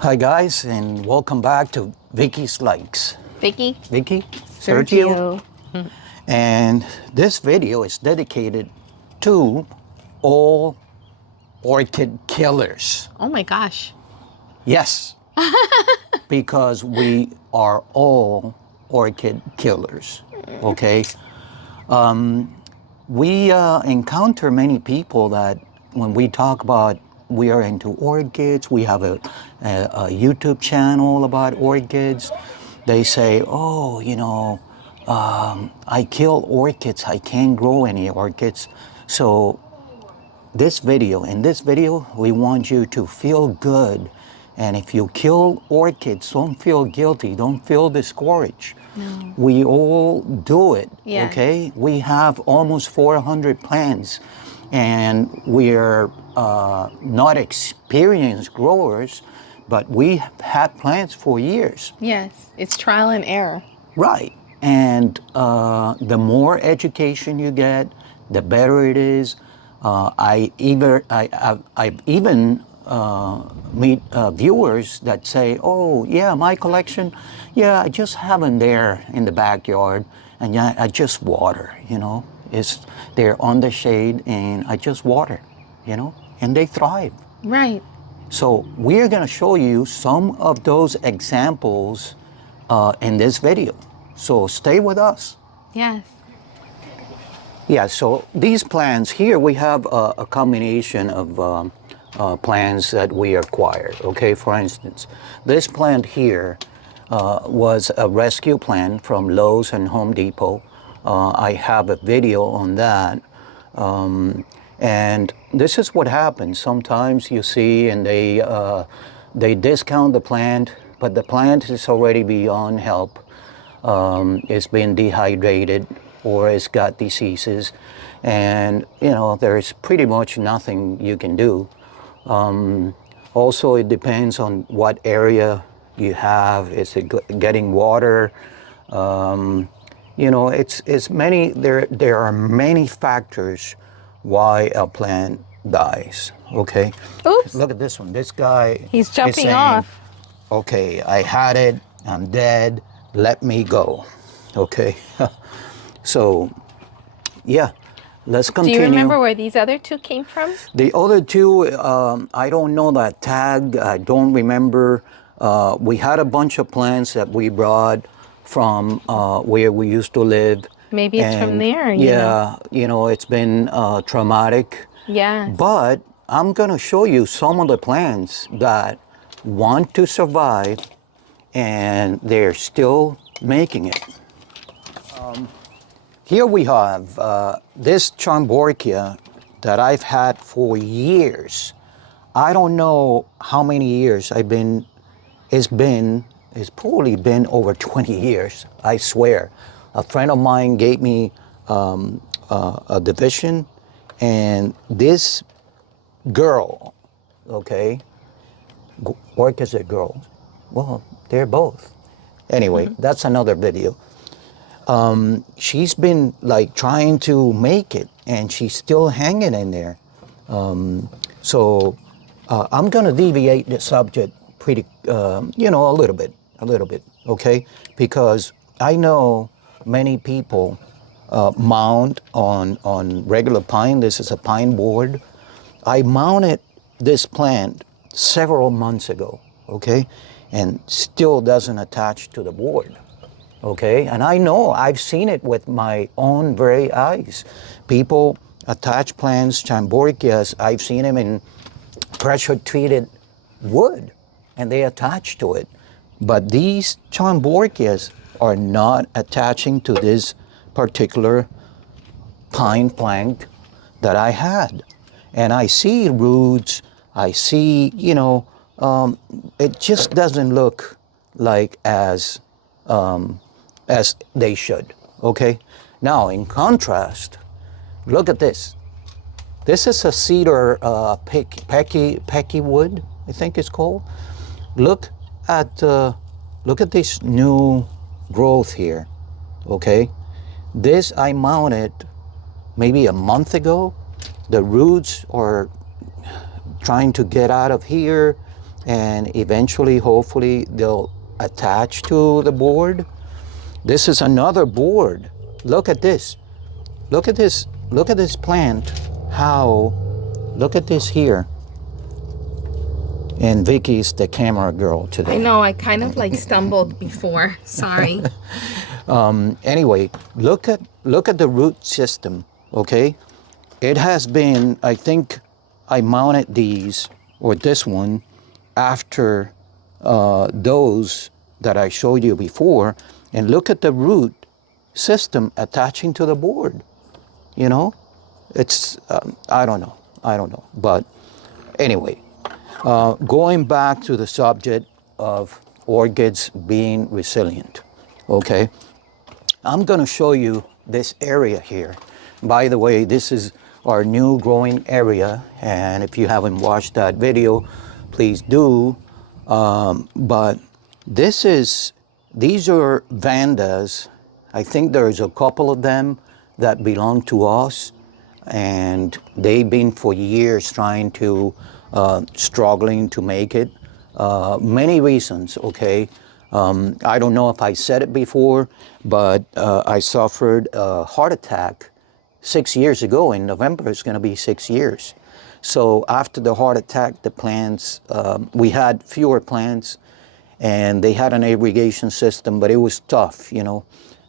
Hi guys, and welcome back to Vicky's Likes. Vicky? Vicky? Sergio. And this video is dedicated to all orchid killers. Oh my gosh. Yes, because we are all orchid killers, okay? We encounter many people that when we talk about we are into orchids, we have a YouTube channel about orchids, they say, oh, I kill orchids, I can't grow any orchids. So in this video, we want you to feel good. And if you kill orchids, don't feel guilty, don't feel discouraged. No. We all do it, Yes. okay? We have almost 400 plants, and we're not experienced growers, but we have had plants for years. Yes, it's trial and error. Right. And the more education you get, the better it is. I've even meet viewers that say, oh, yeah, my collection, yeah, I just have them there in the backyard, and yeah, I just water, they're on the shade, and I just water, and they thrive. Right. So we're going to show you some of those examples in this video. So stay with us. Yes. Yeah, so these plants here, we have a combination of plants that we acquired, okay? For instance, this plant here was a rescue plant from Lowe's and Home Depot. I have a video on that. And this is what happens. Sometimes you see and they discount the plant, but the plant is already beyond help. It's been dehydrated, or it's got diseases, and there's pretty much nothing you can do. Also, it depends on what area you have. Is it getting water? It's many. There are many factors why a plant dies. Okay. Oops. Look at this one. This guy. He's jumping is saying, off. okay, I had it. I'm dead. Let me go. Okay. So, yeah, let's continue. Do you remember where these other two came from? The other two, I don't know that tag. I don't remember. We had a bunch of plants that we brought from where we used to live. Maybe it's from there. Yeah, it's been traumatic. Yes. But I'm going to show you some of the plants that want to survive, and they're still making it. Here we have this Chamborchia that I've had for years. I don't know how many years it's probably been over 20 years, I swear. A friend of mine gave me a division, and this girl, okay, orchids are girls. Well, they're both. Anyway, that's another video. She's been like trying to make it, and she's still hanging in there. So I'm going to deviate the subject pretty, a little bit, okay? Because I know many people mount on regular pine. This is a pine board. I mounted this plant several months ago, okay? And still doesn't attach to the board. Okay, and I know, I've seen it with my own very eyes. People attach plants, Chamborchias, I've seen them in pressure-treated wood, and they attach to it. But these Chamborchias are not attaching to this particular pine plant that I had. And I see roots, I see, it just doesn't look like as they should, okay? Now, in contrast, look at this. This is a cedar pecky wood, I think it's called. Look at this new growth here, okay? This I mounted maybe a month ago. The roots are trying to get out of here, and eventually, hopefully, they'll attach to the board. This is another board. Look at this. Look at this. Look at this plant. How? Look at this here. And Vicky's the camera girl today. I know, I kind of like stumbled before. Sorry. Anyway, look at the root system. Okay, it has been. I think I mounted these or this one after those that I showed you before, and look at the root system attaching to the board. You know, it's I don't know, but anyway, going back to the subject of orchids being resilient. Okay, I'm going to show you this area here. By the way, this is our new growing area, and if you haven't watched that video, please do. But these are vandas. I think there's a couple of them that belong to us, and they've been for years trying to, struggling to make it. Many reasons, okay? I don't know if I said it before, but I suffered a heart attack 6 years ago. In November, it's going to be 6 years. So after the heart attack, the plants, we had fewer plants, and they had an irrigation system, but it was tough, you know.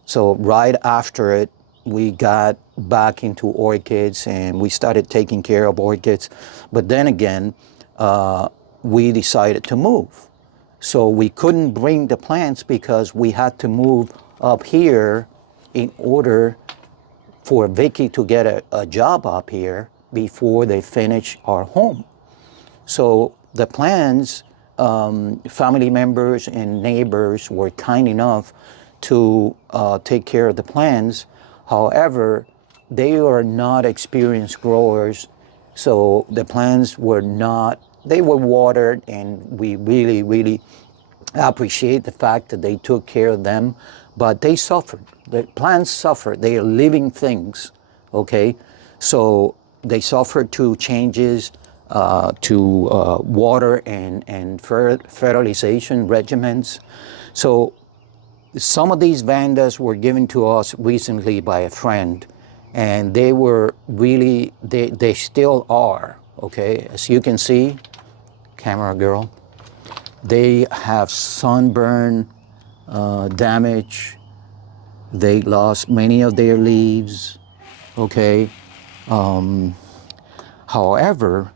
So right after it, we got back into orchids, and we started taking care of orchids. But then again, we decided to move. So we couldn't bring the plants because we had to move up here in order for Vicky to get a job up here before they finish our home. So the plants, family members and neighbors were kind enough to take care of the plants. However, they are not experienced growers, so the plants were not, they were watered, and we really, really appreciate the fact that they took care of them, but they suffered. The plants suffered. They are living things, okay? So they suffered to changes to water and fertilization regimens. So some of these vandas were given to us recently by a friend, and they were really, they still are, okay? As you can see, camera girl, they have sunburn damage. They lost many of their leaves, okay? However,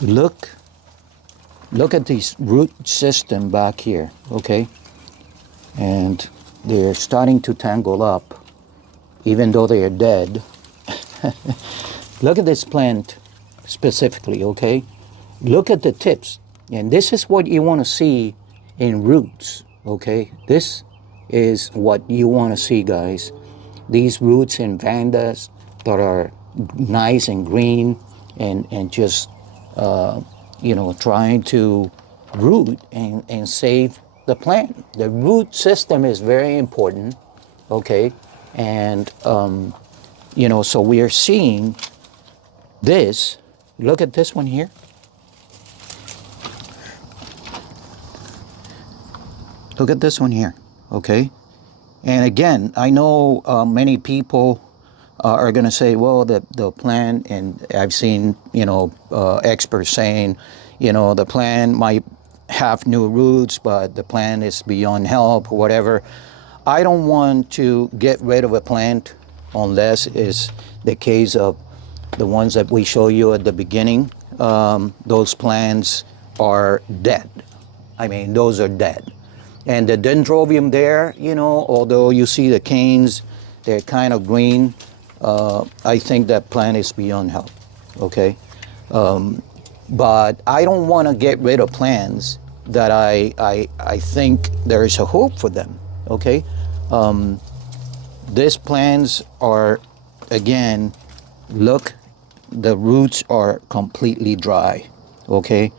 look at this root system back here, okay? And they're starting to tangle up, even though they are dead. Look at this plant specifically, okay? Look at the tips. And this is what you want to see in roots, okay? This is what you want to see, guys. These roots in vandas that are nice and green and just, you know, trying to root and save the plant. The root system is very important, okay? And, you know, so we are seeing this. Look at this one here. Look at this one here, okay? And again, I know many people are going to say, well, the plant, and I've seen, you know, experts saying, you know, the plant might have new roots, but the plant is beyond help or whatever. I don't want to get rid of a plant unless it's the case of the ones that we show you at the beginning. Those plants are dead. I mean, those are dead. And the dendrobium there, you know, although you see the canes, they're kind of green, I think that plant is beyond help, okay? But I don't want to get rid of plants that I think there is a hope for them, okay? These plants are, again, look, the roots are completely dry, okay?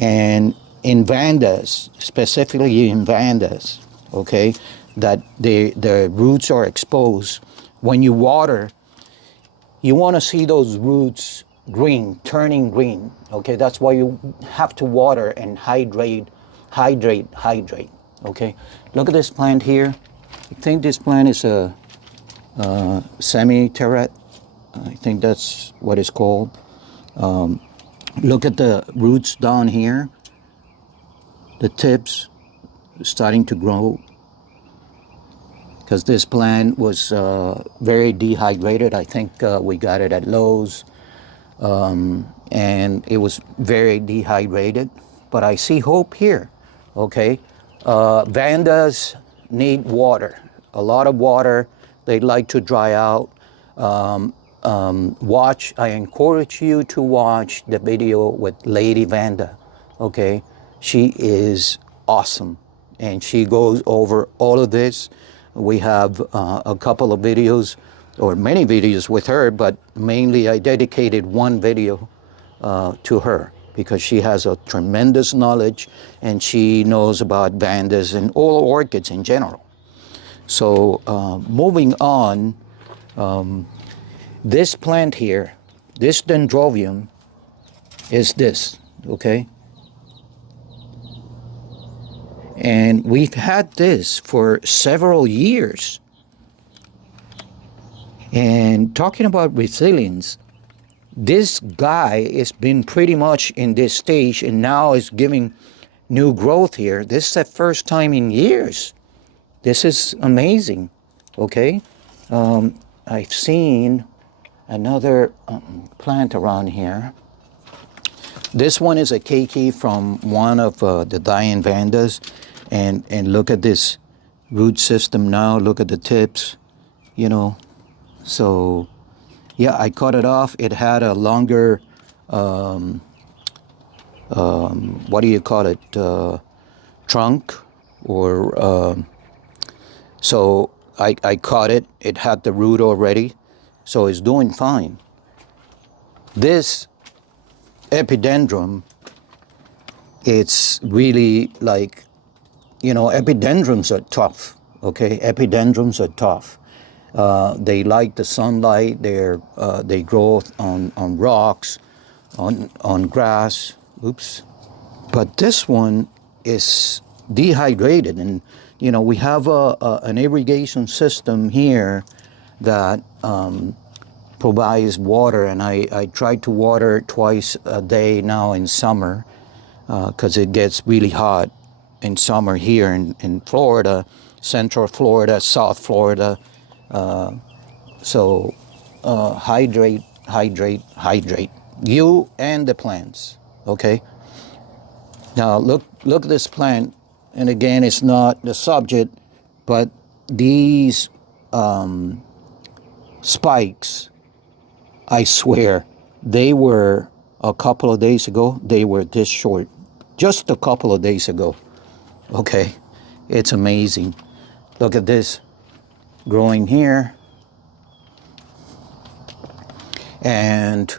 And in vandas, specifically in vandas, okay, that the roots are exposed. When you water, you want to see those roots green, turning green. Okay, that's why you have to water and hydrate, hydrate. Okay, look at this plant here. I think this plant is a semi-terrat. I think that's what it's called. Look at the roots down here. The tips starting to grow, because this plant was very dehydrated. I think we got it at Lowe's, and it was very dehydrated. But I see hope here. Okay, Vandas need water, a lot of water. They like to dry out. Watch. I encourage you to watch the video with Lady Vanda. Okay, she is awesome, and she goes over all of this. We have a couple of videos, or many videos with her, but mainly I dedicated one video to her, because she has a tremendous knowledge, and she knows about Vandas and all orchids in general. So moving on, this plant here, this dendrobium, is this, okay? And we've had this for several years. And talking about resilience, this guy has been pretty much in this stage and now is giving new growth here. This is the first time in years. This is amazing, okay? I've seen another plant around here. This one is a keiki from one of the dying Vandas. And look at this root system now. Look at the tips, you know. So, yeah, I cut it off. It had a longer, what do you call it, trunk, or, so I cut it. It had the root already, so it's doing fine. This epidendrum, it's really like, you know, epidendrums are tough, okay? Epidendrums are tough. They like the sunlight. They grow on rocks, on grass. Oops. But this one is dehydrated, and you know, we have an irrigation system here that provides water, and I try to water twice a day now in summer, because it gets really hot in summer here in Florida, Central Florida, South Florida. So hydrate, you and the plants, okay? Now look at this plant, and again, it's not the subject, but these spikes, I swear, they were a couple of days ago, they were this short, just a couple of days ago. Okay, it's amazing. Look at this growing here. And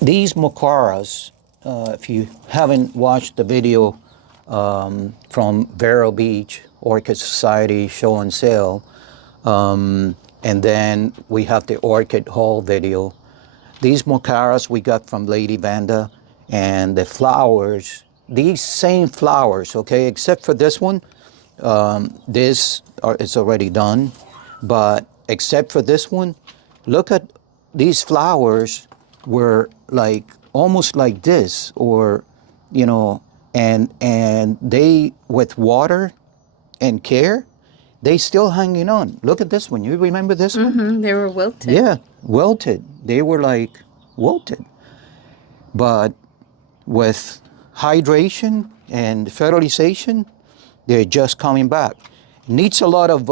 these Mocaras, if you haven't watched the video from Vero Beach, Orchid Society show and sale, and then we have the Orchid Haul video. These Mocaras we got from Lady Vanda, and the flowers, these same flowers, okay, except for this one, this is already done, but except for this one, look at these flowers were like almost like this, or you know, and they, with water and care, they still hanging on. Look at this one. You remember this one? Mm-hmm. They were wilted. Yeah, wilted. They were like wilted. But with hydration and fertilization, they're just coming back. Needs a lot of,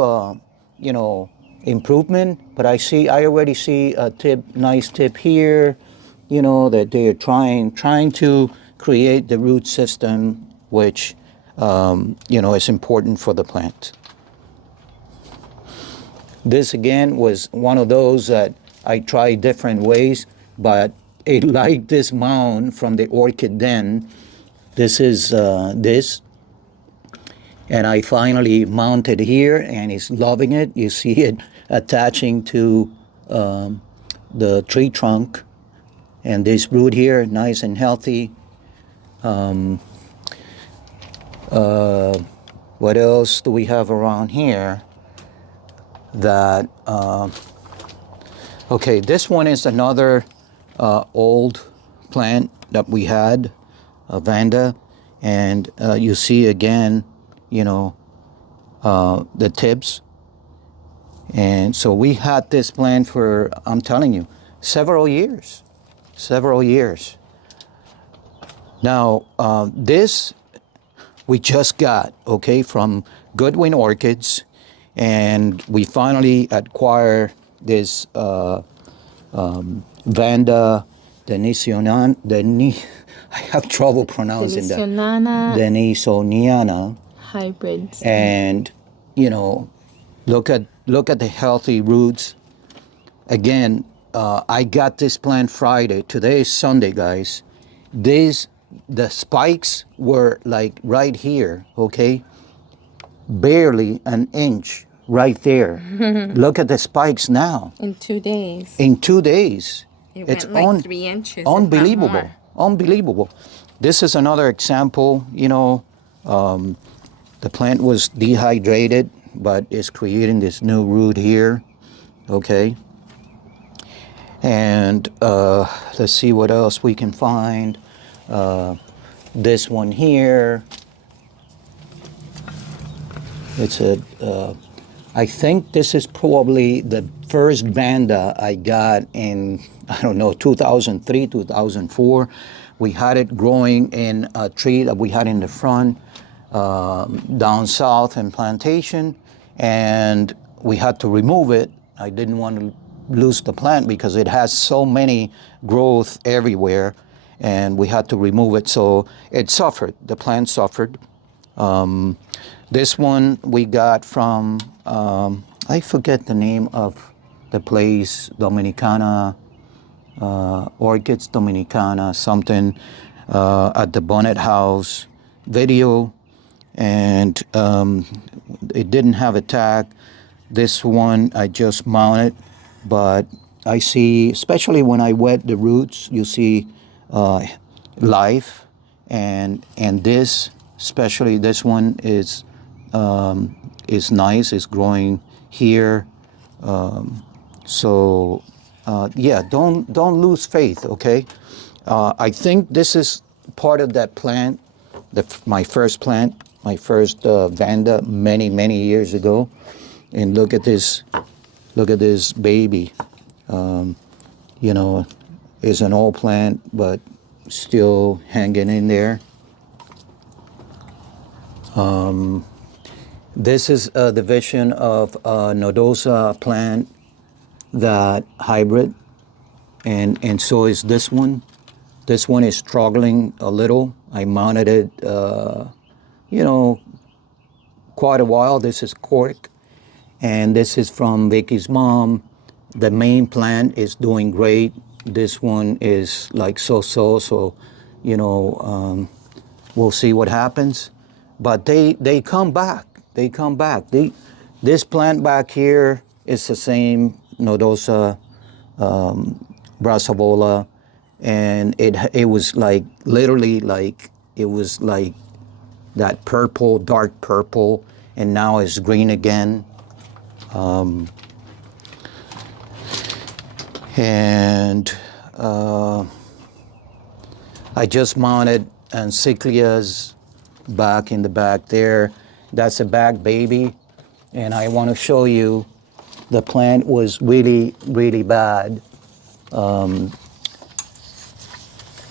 you know, improvement, but I already see a nice tip here, you know, that they're trying to create the root system, which, you know, is important for the plant. This again was one of those that I tried different ways, but it like this mound from the Orchid Den. This is this. And I finally mounted here, and he's loving it. You see it attaching to the tree trunk, and this root here, nice and healthy. What else do we have around here? That okay, this one is another old plant that we had, a Vanda, and you see again, you know, the tips. And so we had this plant for, I'm telling you, several years. Now, this we just got, okay, from Goodwin Orchids, and we finally acquired this Vanda I have trouble pronouncing that. Denisoniana hybrids. And, you know, look at the healthy roots. Again, I got this plant Friday. Today is Sunday, guys. The spikes were like right here, okay? Barely an inch right there. Look at the spikes now. In 2 days. In 2 days. It went like 3 inches. Unbelievable. Unbelievable. This is another example, you know, the plant was dehydrated, but it's creating this new root here, okay? And let's see what else we can find. This one here, it's I think this is probably the first Vanda I got in, I don't know, 2003, 2004. We had it growing in a tree that we had in the front, down south in Plantation, and we had to remove it. I didn't want to lose the plant because it has so many growth everywhere, and we had to remove it. So it suffered, the plant suffered. This one we got from, I forget the name of the place, Dominicana, Orchids Dominicana, something, at the Bonnet House video, and it didn't have a tag. This one I just mounted, but I see, especially when I wet the roots, you see life, and this, especially this one is nice. It's growing here. So yeah, don't lose faith. Okay, I think this is part of that plant, my first plant, my first Vanda many years ago. And look at this baby. You know, it's an old plant, but still hanging in there. This is a division of nodosa plant, that hybrid, and so is this one. This one is struggling a little. I mounted it, you know, quite a while. This is cork, and this is from Vicky's mom. The main plant is doing great. This one is like so, you know, we'll see what happens. But they come back. They come back. This plant back here is the same nodosa, brassavola, and it was like literally like it was like that purple, dark purple, and now it's green again. And I just mounted VICKY'S back in the back there. That's a back baby, and I want to show you the plant was really bad.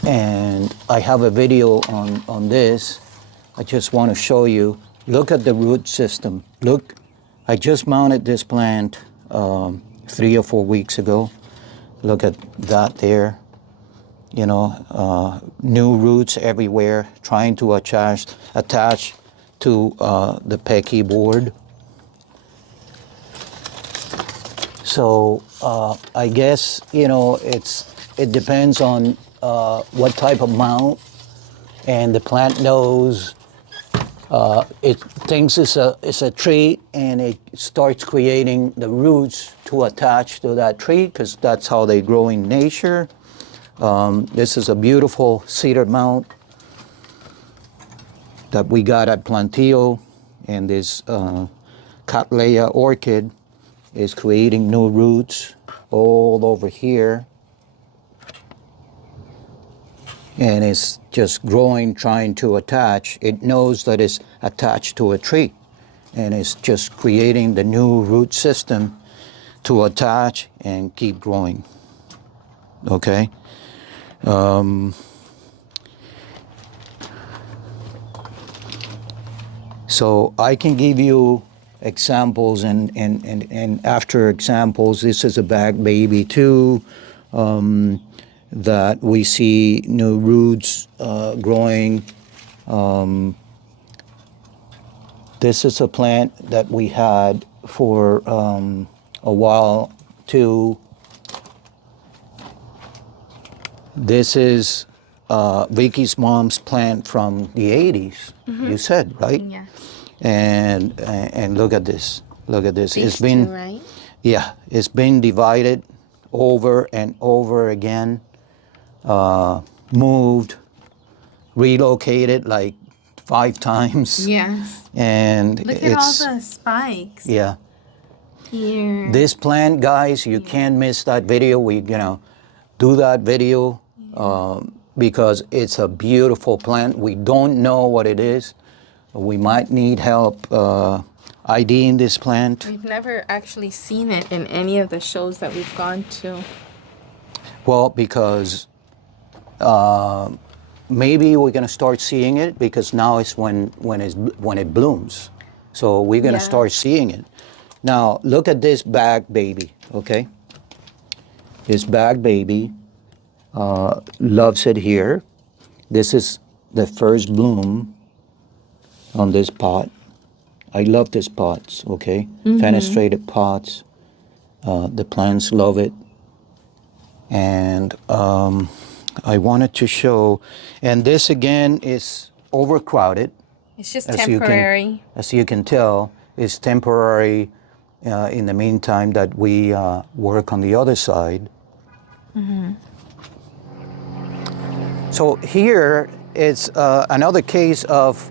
And I have a video on this. I just want to show you. Look at the root system. Look, I just mounted this plant 3 or 4 weeks ago. Look at that there. You know, new roots everywhere, trying to attach to the Pecky board. So I guess, you know, it depends on what type of mount, and the plant knows it thinks it's a tree, and it starts creating the roots to attach to that tree, because that's how they grow in nature. This is a beautiful cedar mount that we got at Plantillo, and this Cattleya orchid is creating new roots all over here, and it's just growing, trying to attach. It knows that it's attached to a tree, and it's just creating the new root system to attach and keep growing. Okay. So I can give you examples and after examples. This is a bag baby too, that we see new roots growing. This is a plant that we had for a while too. This is Vicky's mom's plant from the 80s, you said, right? Yeah. And look at this. Look at this. These two, right? Yeah, it's been divided over and over again, moved, relocated like 5 times. Yes. And Look at all the spikes. Yeah. Here. This plant, guys, you can't miss that video. We, do that video because it's a beautiful plant. We don't know what it is. We might need help IDing this plant. We've never actually seen it in any of the shows that we've gone to. Well, because maybe we're going to start seeing it, because now it's when it blooms. So we're going to start seeing it. Now, look at this bag baby, okay? This bag baby loves it here. This is the first bloom on this pot. I love these pots, okay? Fenestrated pots. The plants love it. And I wanted to show, and this again is overcrowded. It's just temporary. As you can tell, it's temporary in the meantime that we work on the other side. So here it's another case of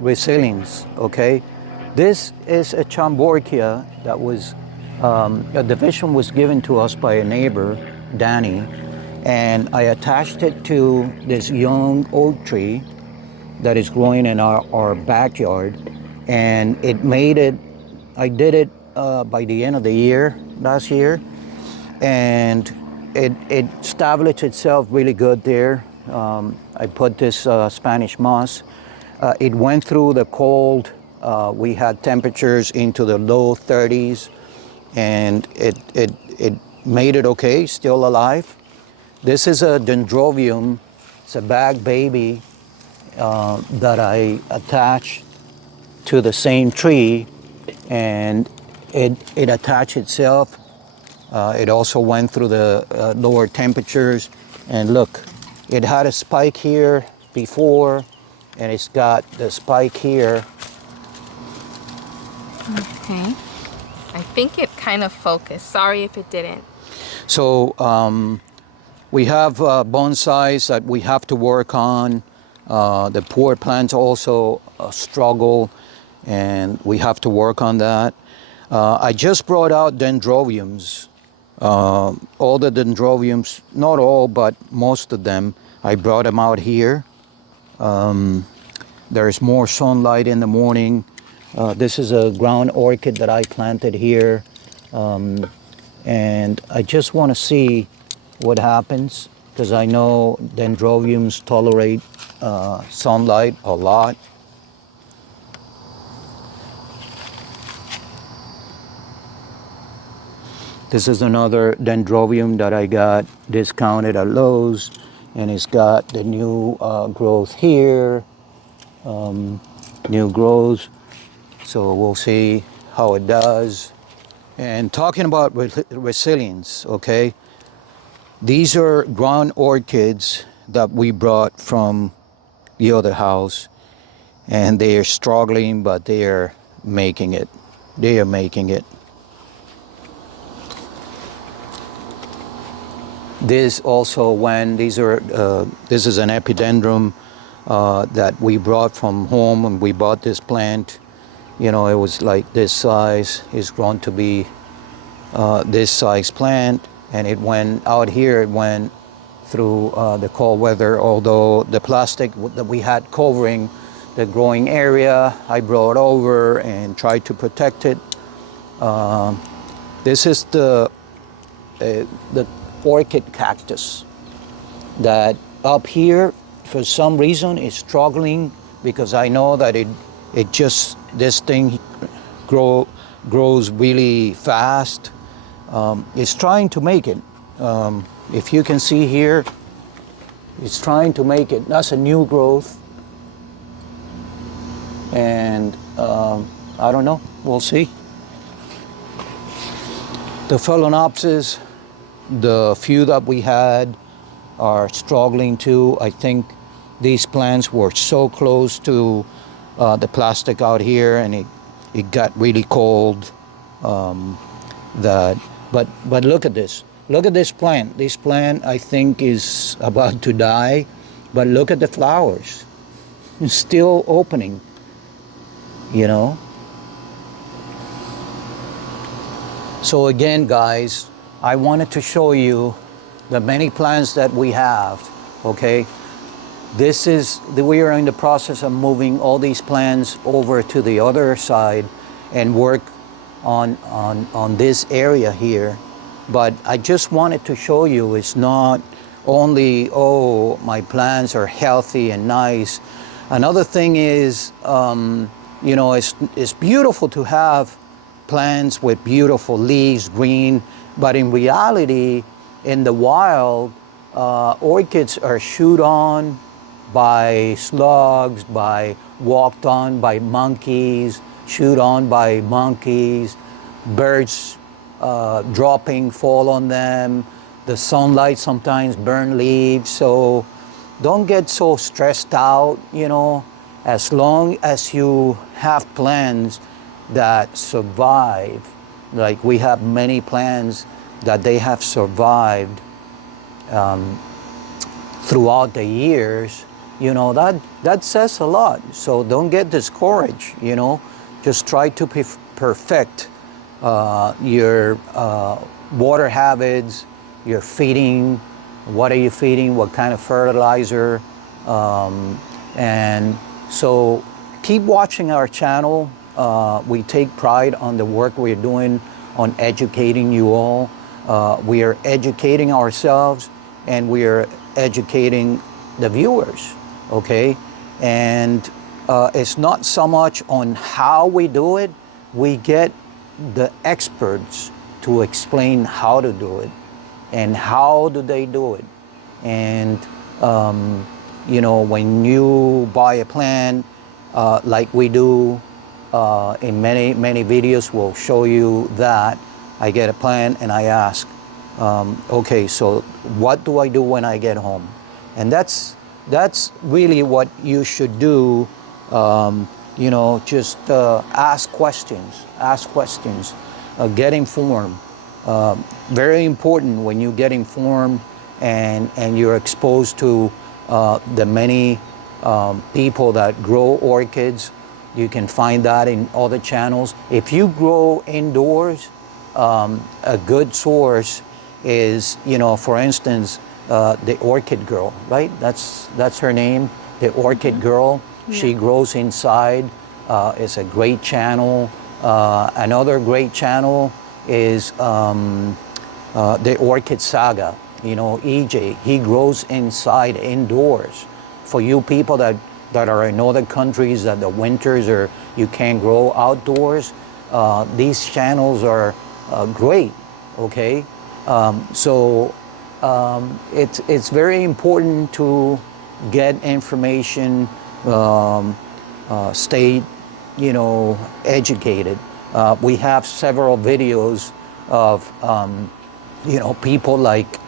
resilience, okay? This is a Chamborkia that was, a division was given to us by a neighbor, Danny, and I attached it to this young oak tree that is growing in our backyard, and it made it, I did it by the end of the year, last year, and it established itself really good there. I put this Spanish moss. It went through the cold. We had temperatures into the low 30s, and it made it okay, still alive. This is a dendrobium. It's a bag baby that I attached to the same tree, and it attached itself. It also went through the lower temperatures, and look, it had a spike here before, and it's got the spike here. Okay. I think it kind of focused. Sorry if it didn't. So we have bonsais that we have to work on. The poor plants also struggle, and we have to work on that. I just brought out dendrobiums. All the dendrobiums, not all, but most of them, I brought them out here. There's more sunlight in the morning. This is a ground orchid that I planted here. And I just want to see what happens, because I know dendrobiums tolerate sunlight a lot. This is another dendrobium that I got discounted at Lowe's, and it's got the new growth here, new growth. So we'll see how it does. And talking about resilience, okay? These are ground orchids that we brought from the other house, and they are struggling, but they are making it. They are making it. This also, when these are, this is an epidendrum that we brought from home, and we bought this plant. You know, it was like this size. It's grown to be this size plant, and it went out here. It went through the cold weather. Although the plastic that we had covering the growing area, I brought over and tried to protect it. This is the orchid cactus that up here for some reason is struggling, because I know that it just, this thing grows really fast. It's trying to make it. If you can see here, it's trying to make it. That's a new growth, and I don't know, we'll see. The Phalaenopsis, the few that we had are struggling too. I think these plants were so close to the plastic out here, and it got really cold. But look at this. Look at this plant. This plant, I think, is about to die, but look at the flowers. It's still opening, you know. So again, guys, I wanted to show you the many plants that we have, okay? We are in the process of moving all these plants over to the other side and work on this area here. But I just wanted to show you, it's not only, oh, my plants are healthy and nice. Another thing is, you know, it's beautiful to have plants with beautiful leaves, green, but in reality, in the wild, orchids are chewed on by slugs, walked on by monkeys, chewed on by monkeys, birds dropping, fall on them, the sunlight sometimes burn leaves. So don't get so stressed out, you know. As long as you have plants that survive, like we have many plants that they have survived throughout the years, you know, that says a lot. So don't get discouraged, you know. Just try to perfect your water habits, your feeding. What are you feeding? What kind of fertilizer? And so keep watching our channel. We take pride on the work we're doing on educating you all. We are educating ourselves, and we are educating the viewers, okay? And it's not so much on how we do it. We get the experts to explain how to do it and how do they do it. And you know, when you buy a plant, like we do in many videos, we'll show you that. I get a plant and I ask, okay, so what do I do when I get home? And that's really what you should do. You know, just ask questions, get informed. Very important when you get informed and you're exposed to the many people that grow orchids. You can find that in other channels. If you grow indoors, a good source is, you know, for instance, the Orchid Girl, right? That's her name, the Orchid Girl. Yeah. She grows inside. It's a great channel. Another great channel is the Orchid Saga. You know, EJ, he grows inside, indoors. For you people that are in other countries, that the winters or you can't grow outdoors, these channels are great, okay? So it's very important to get information, stay, you know, educated. We have several videos of, you know, people like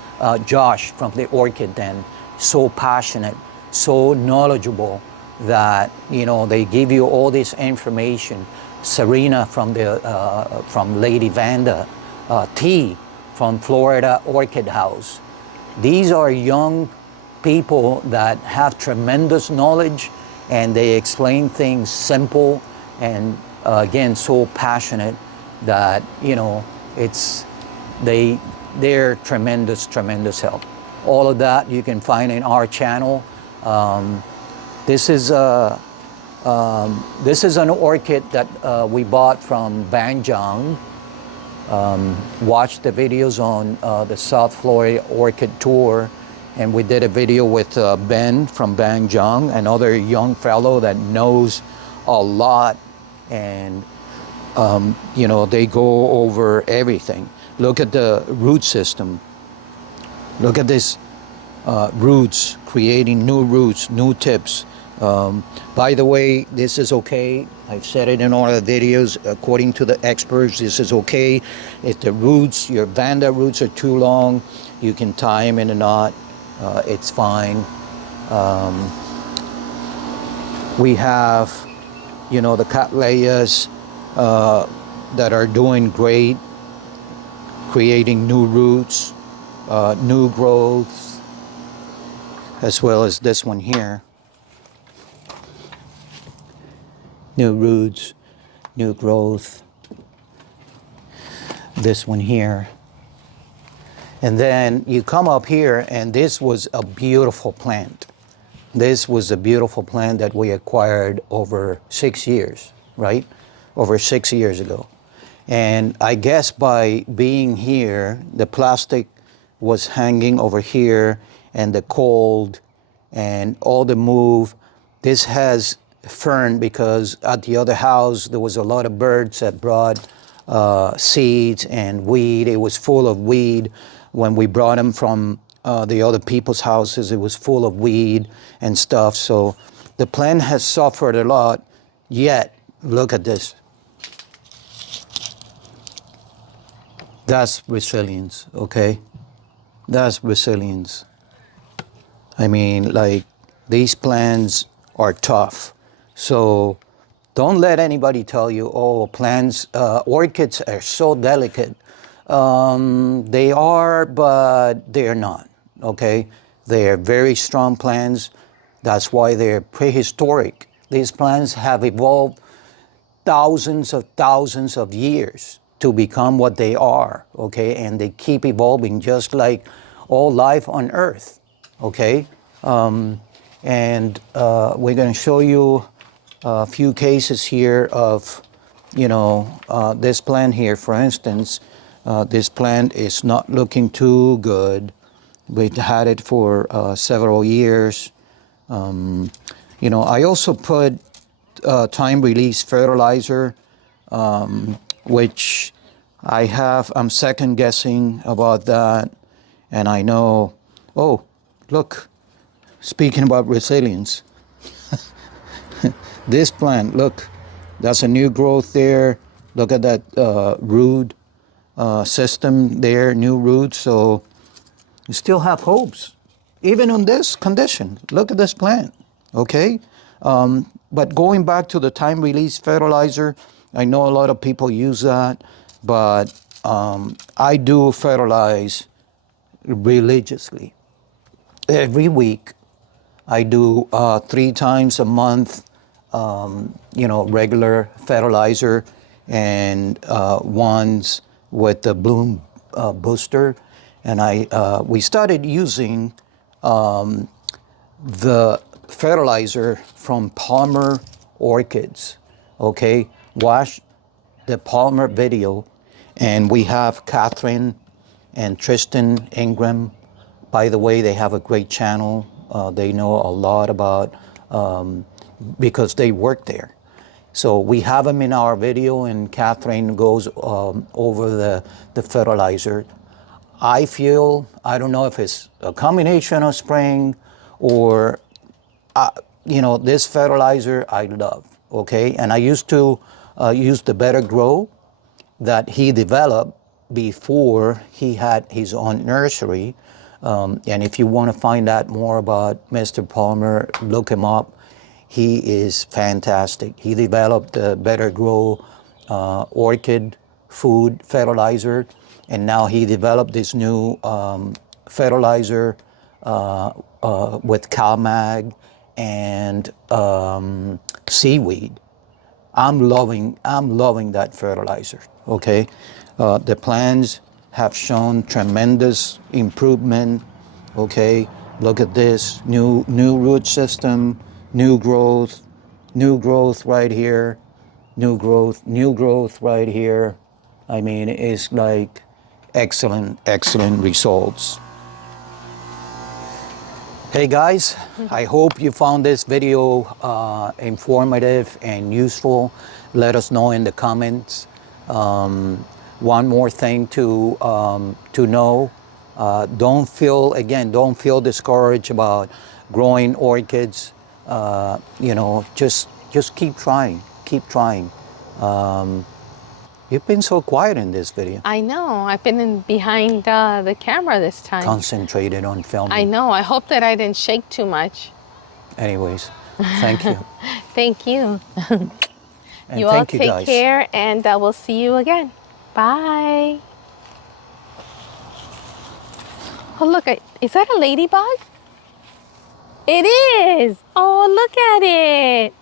Josh from the Orchid Den, so passionate, so knowledgeable, that, you know, they give you all this information. Serena from Lady Vanda, T from Florida Orchid House. These are young people that have tremendous knowledge, and they explain things simple and again so passionate that, you know, they're tremendous help. All of that you can find in our channel. This is an orchid that we bought from Banjang. Watched the videos on the South Florida Orchid Tour, and we did a video with Ben from Banjang, another young fellow that knows a lot, and you know, they go over everything. Look at the root system. Look at this roots, creating new roots, new tips. By the way, this is okay. I've said it in all the videos. According to the experts, this is okay. If the roots, your Vanda roots are too long, you can tie them in a knot. It's fine. We have, you know, the Cattleyas that are doing great, creating new roots, new growths, as well as this one here. New roots, new growth. This one here. And then you come up here, and this was a beautiful plant. This was a beautiful plant that we acquired over 6 years, right? Over 6 years ago. And I guess by being here, the plastic was hanging over here, and the cold and all the move. This has fern, because at the other house there was a lot of birds that brought seeds and weed. It was full of weed. When we brought them from the other people's houses, it was full of weed and stuff. So the plant has suffered a lot, yet look at this. That's resilience, okay? That's resilience. I mean, like, these plants are tough. So don't let anybody tell you, oh, plants, orchids are so delicate. They are, but they're not, okay? They're very strong plants. That's why they're prehistoric. These plants have evolved thousands of years to become what they are, okay? And they keep evolving just like all life on Earth, okay? And we're going to show you a few cases here of, you know, this plant here, for instance. This plant is not looking too good. We've had it for several years. You know, I also put time-release fertilizer, which I'm second guessing about that. And I know, oh, look, speaking about resilience, this plant, look, that's a new growth there. Look at that root system there, new roots. So you still have hopes, even on this condition. Look at this plant, okay? But going back to the time-release fertilizer, I know a lot of people use that, but I do fertilize religiously. Every week, I do 3 times a month, you know, regular fertilizer, and ones with the bloom booster. And we started using the fertilizer from Palmer Orchids, okay? Watch the Palmer video, and we have Catherine and Tristan Ingram. By the way, they have a great channel. They know a lot about, because they work there. So we have them in our video, and Catherine goes over the fertilizer. I feel, I don't know if it's a combination of spring or, you know, this fertilizer I love, okay? And I used to use the Better Grow that he developed before he had his own nursery. And if you want to find out more about Mr. Palmer, look him up. He is fantastic. He developed the Better Grow orchid food fertilizer, and now he developed this new fertilizer with CalMag and seaweed. I'm loving that fertilizer. Okay, the plants have shown tremendous improvement. Okay, look at this new root system, new growth right here, new growth right here. I mean, it's like excellent results. Hey guys, I hope you found this video informative and useful. Let us know in the comments. One more thing to know, don't feel discouraged about growing orchids. You know, just keep trying, You've been so quiet in this video. I know. I've been behind the camera this time. Concentrated on filming. I know. I hope that I didn't shake too much. Anyways, thank you. Thank you. And You all thank you take guys. care, and we'll see you again. Bye. Oh, look. Is that a ladybug? It is. Oh, look at it.